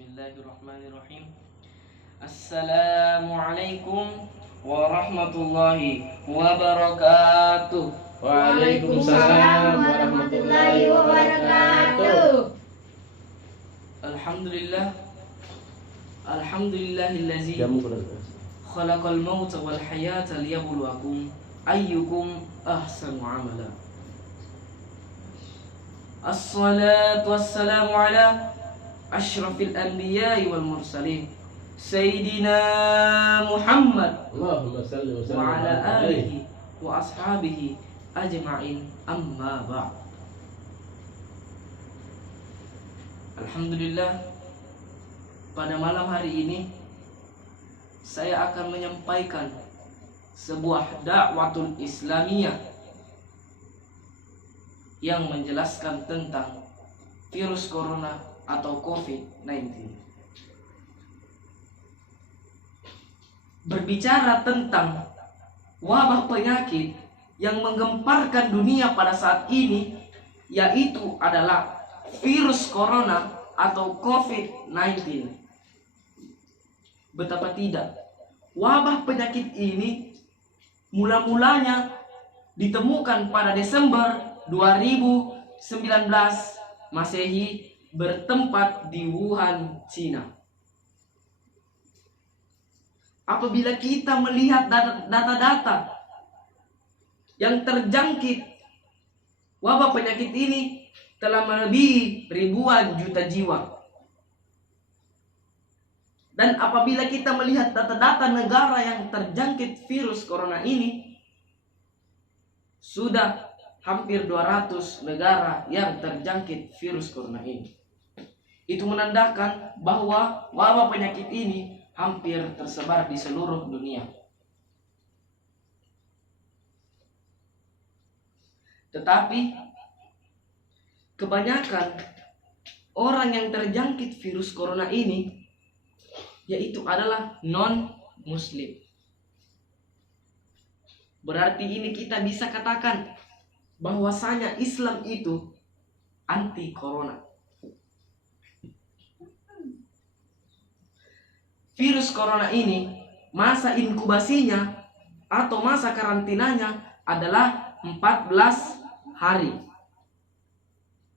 Bismillahirrahmanirrahim. Assalamualaikum warahmatullahi wabarakatuh. Waalaikumsalam warahmatullahi wabarakatuh. Alhamdulillah. Alhamdulillahillazi khalaqal mauta wal hayata liyabluwakum ayyukum ahsanu amala. Assalatu wassalamu ala asyrafil anbiya'i wal mursalin Sayyidina Muhammad Allahumma salli wa sallim wa ala alaihi. alihi wa ashabihi ajma'in, amma ba'd. Alhamdulillah, pada malam hari ini saya akan menyampaikan sebuah dakwatul Islamiyah yang menjelaskan tentang virus corona atau COVID-19. Berbicara tentang wabah penyakit yang menggemparkan dunia pada saat ini, yaitu adalah virus corona atau COVID-19. Betapa tidak, wabah penyakit ini mula-mulanya ditemukan pada Desember 2019 Masehi, bertempat di Wuhan, Cina. Apabila kita melihat data-data yang terjangkit wabah penyakit ini telah melebihi ribuan juta jiwa. Dan apabila kita melihat data-data negara yang terjangkit virus corona ini, sudah hampir 200 negara yang terjangkit virus corona ini. Itu menandakan bahwa wabah penyakit ini hampir tersebar di seluruh dunia. Tetapi kebanyakan orang yang terjangkit virus corona ini yaitu adalah non-muslim. Berarti ini kita bisa katakan bahwasanya Islam itu anti corona. Virus corona ini masa inkubasinya atau masa karantinanya adalah 14 hari.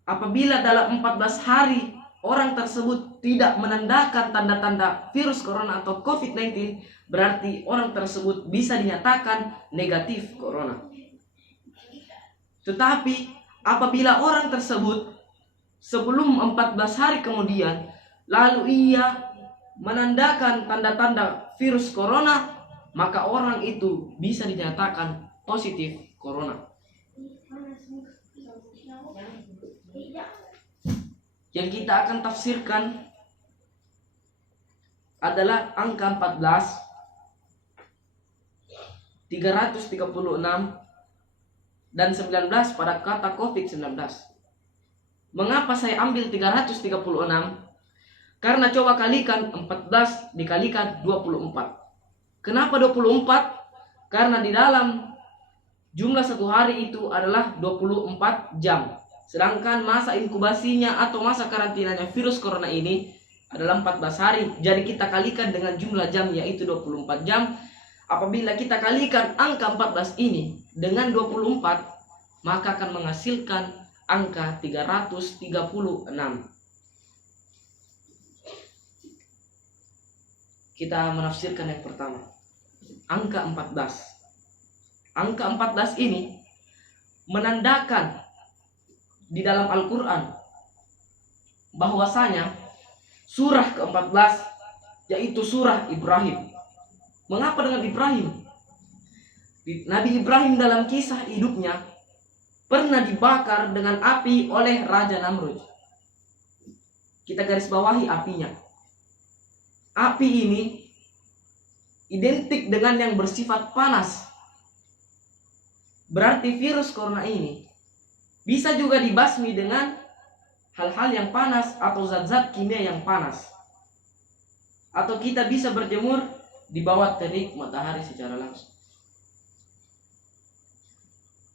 Apabila dalam 14 hari orang tersebut tidak menandakan tanda-tanda virus corona atau COVID-19, berarti orang tersebut bisa dinyatakan negatif corona. Tetapi apabila orang tersebut sebelum 14 hari kemudian lalu ia menandakan tanda-tanda virus corona, maka orang itu bisa dinyatakan positif corona. Yang kita akan tafsirkan adalah angka 14, 336 dan 19 pada kata COVID-19. Mengapa saya ambil 336? Karena coba kalikan 14 dikalikan 24. Kenapa 24? Karena di dalam jumlah satu hari itu adalah 24 jam. Sedangkan masa inkubasinya atau masa karantinanya virus corona ini adalah 14 hari. Jadi kita kalikan dengan jumlah jam yaitu 24 jam. Apabila kita kalikan angka 14 ini dengan 24, maka akan menghasilkan angka 336. Kita menafsirkan yang pertama, angka 14. Angka 14 ini menandakan di dalam Al-Quran bahwasanya surah ke-14 yaitu surah Ibrahim. Mengapa dengan Ibrahim? Nabi Ibrahim dalam kisah hidupnya pernah dibakar dengan api oleh Raja Namrud. Kita garis bawahi apinya. Api ini identik dengan yang bersifat panas. Berarti virus corona ini bisa juga dibasmi dengan hal-hal yang panas atau zat-zat kimia yang panas. Atau kita bisa berjemur di bawah terik matahari secara langsung.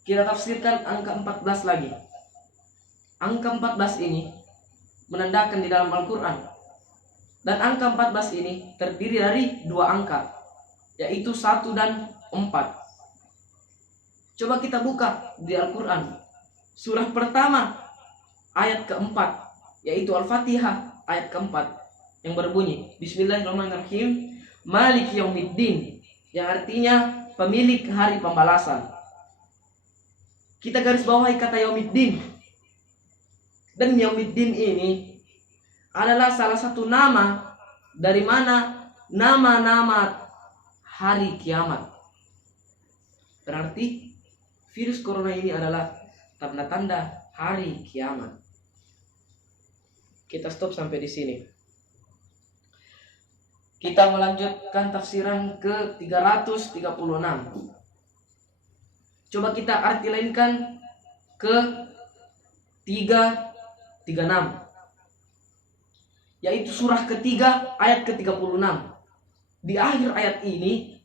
Kita tafsirkan angka 14 lagi. Angka 14 ini menandakan di dalam Al-Quran Dan angka 14 ini terdiri dari dua angka, yaitu 1 dan 4. Coba kita buka di Al-Quran. Surah pertama ayat keempat, yaitu Al-Fatihah ayat keempat, yang berbunyi Bismillahirrahmanirrahim, Maliki Yaumiddin, yang artinya pemilik hari pembalasan. Kita garis bawahi kata Yaumiddin. Dan Yaumiddin ini adalah salah satu nama dari mana nama-nama hari kiamat. Berarti virus corona ini adalah tanda-tanda hari kiamat. Kita stop sampai di sini. Kita melanjutkan tafsiran ke 336. Coba kita arti lainkan ke 336, yaitu surah ketiga ayat ke-36. Di akhir ayat ini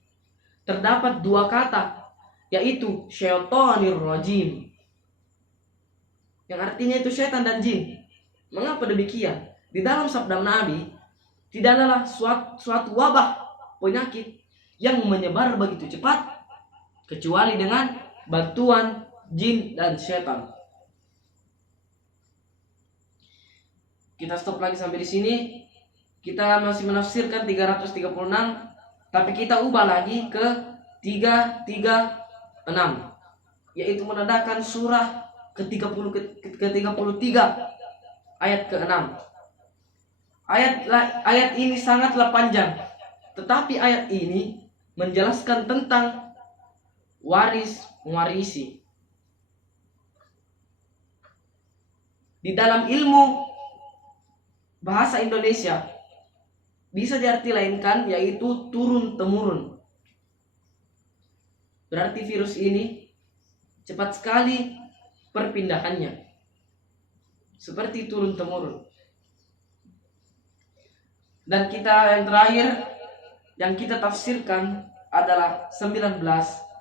terdapat dua kata, yaitu syaitonir rajim, yang artinya itu setan dan jin. Mengapa demikian? Di dalam sabda Nabi, tidaklah suatu wabah penyakit yang menyebar begitu cepat kecuali dengan bantuan jin dan setan. Kita stop lagi sampai di sini. Kita masih menafsirkan 336, tapi kita ubah lagi ke 336, yaitu menandakan surah ke-33 ayat ke-6. Ayat ini sangatlah panjang, tetapi ayat ini menjelaskan tentang waris-mewarisi. Di dalam ilmu bahasa Indonesia bisa diarti lainkan, yaitu turun-temurun. Berarti virus ini cepat sekali perpindahannya, seperti turun-temurun. Dan kita yang terakhir yang kita tafsirkan adalah 19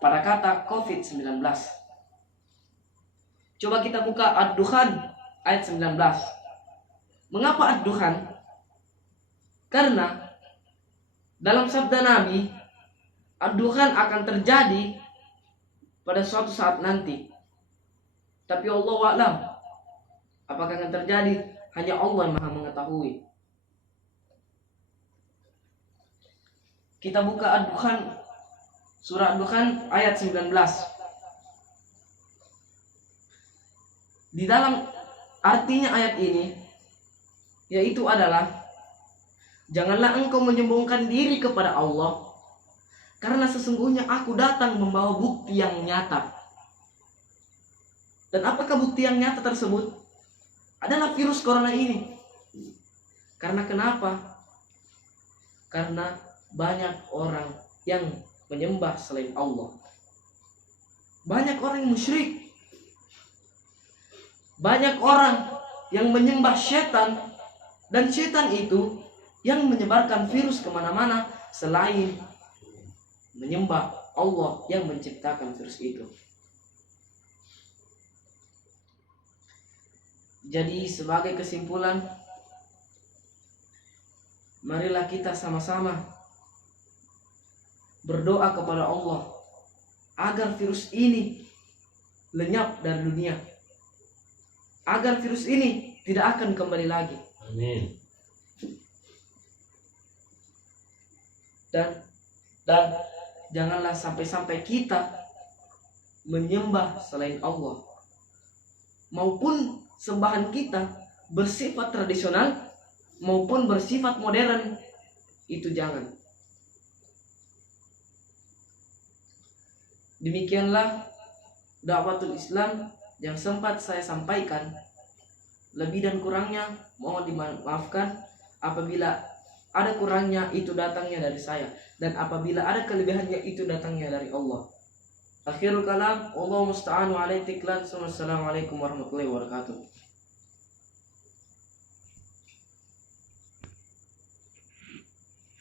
pada kata COVID-19. Coba kita buka Ad-Dukhan ayat 19. Mengapa Ad-Dukhan? Karena dalam sabda Nabi, Ad-Dukhan akan terjadi pada suatu saat nanti. Tapi Allah wa'lam, apakah akan terjadi? Hanya Allah yang Maha mengetahui. Kita buka Ad-Dukhan, surah Ad-Dukhan ayat 19. Di dalam artinya ayat ini, yaitu adalah, janganlah engkau menyombongkan diri kepada Allah, karena sesungguhnya aku datang membawa bukti yang nyata. Dan apakah bukti yang nyata tersebut? Adalah virus corona ini. Karena kenapa? Karena banyak orang yang menyembah selain Allah. Banyak orang yang musyrik. Banyak orang yang menyembah setan, dan setan itu yang menyebarkan virus kemana-mana selain menyembah Allah yang menciptakan virus itu. Jadi sebagai kesimpulan, marilah kita sama-sama berdoa kepada Allah agar virus ini lenyap dari dunia, agar virus ini tidak akan kembali lagi. Amin. Dan janganlah sampai kita menyembah selain Allah, maupun sembahan kita bersifat tradisional maupun bersifat modern, itu jangan. Demikianlah dakwatul Islam yang sempat saya sampaikan. Lebih dan kurangnya mohon dimaafkan. Apabila ada kurangnya, itu datangnya dari saya, dan apabila ada kelebihannya, itu datangnya dari Allah. Akhirul kalam, Allah musta'an wa alaihi tiklan. Assalamualaikum warahmatullahi wabarakatuh.